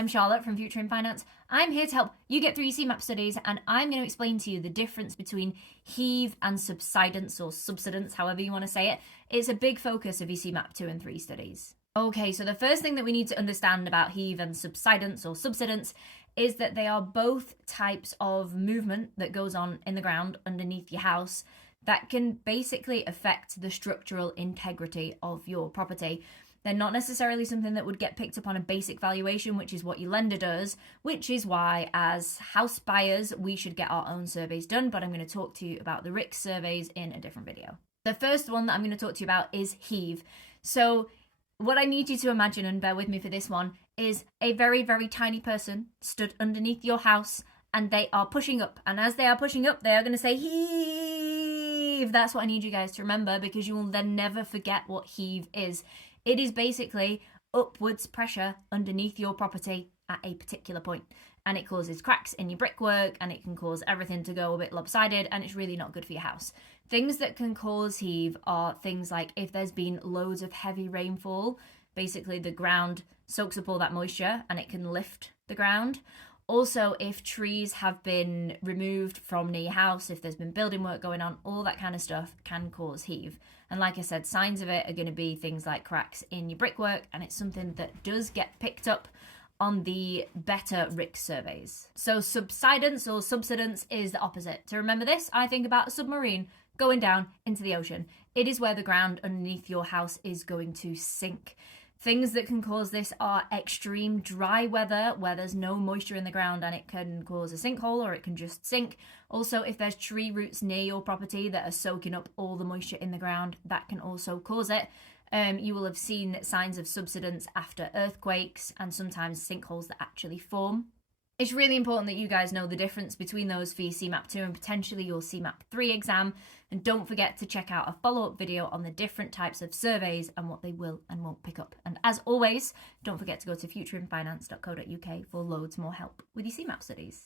I'm Charlotte from Future in Finance. I'm here to help you get through your CEMAP studies, and I'm going to explain to you the difference between Heave and Subsidence, or Subsidence, however you want to say it. It's a big focus of your CEMAP 2 and 3 studies. Okay, so the first thing that we need to understand about Heave and Subsidence, or Subsidence, is that they are both types of movement that goes on in the ground underneath your house that can basically affect the structural integrity of your property. They're not necessarily something that would get picked up on a basic valuation, which is what your lender does, which is why as house buyers, we should get our own surveys done. But I'm going to talk to you about the RICS surveys in a different video. The first one that I'm going to talk to you about is Heave. So what I need you to imagine, and bear with me for this one, is a very, very tiny person stood underneath your house and they are pushing up. And as they are pushing up, they are going to say, Heave. That's what I need you guys to remember, because you will then never forget what Heave is. It is basically upwards pressure underneath your property at a particular point, and it causes cracks in your brickwork, and it can cause everything to go a bit lopsided, and it's really not good for your house. Things that can cause heave are things like if there's been loads of heavy rainfall, basically the ground soaks up all that moisture and it can lift the ground. Also, if trees have been removed from near your house, if there's been building work going on, all that kind of stuff can cause heave. And like I said, signs of it are going to be things like cracks in your brickwork, and it's something that does get picked up on the better RICS surveys. So subsidence or subsidence is the opposite. To remember this, I think about a submarine going down into the ocean. It is where the ground underneath your house is going to sink. Things that can cause this are extreme dry weather where there's no moisture in the ground and it can cause a sinkhole, or it can just sink. Also, if there's tree roots near your property that are soaking up all the moisture in the ground, that can also cause it. You will have seen signs of subsidence after earthquakes and sometimes sinkholes that actually form. It's really important that you guys know the difference between those for your CEMAP 2 and potentially your CEMAP 3 exam. And don't forget to check out a follow-up video on the different types of surveys and what they will and won't pick up. And as always, don't forget to go to futureinfinance.co.uk for loads more help with your CEMAP studies.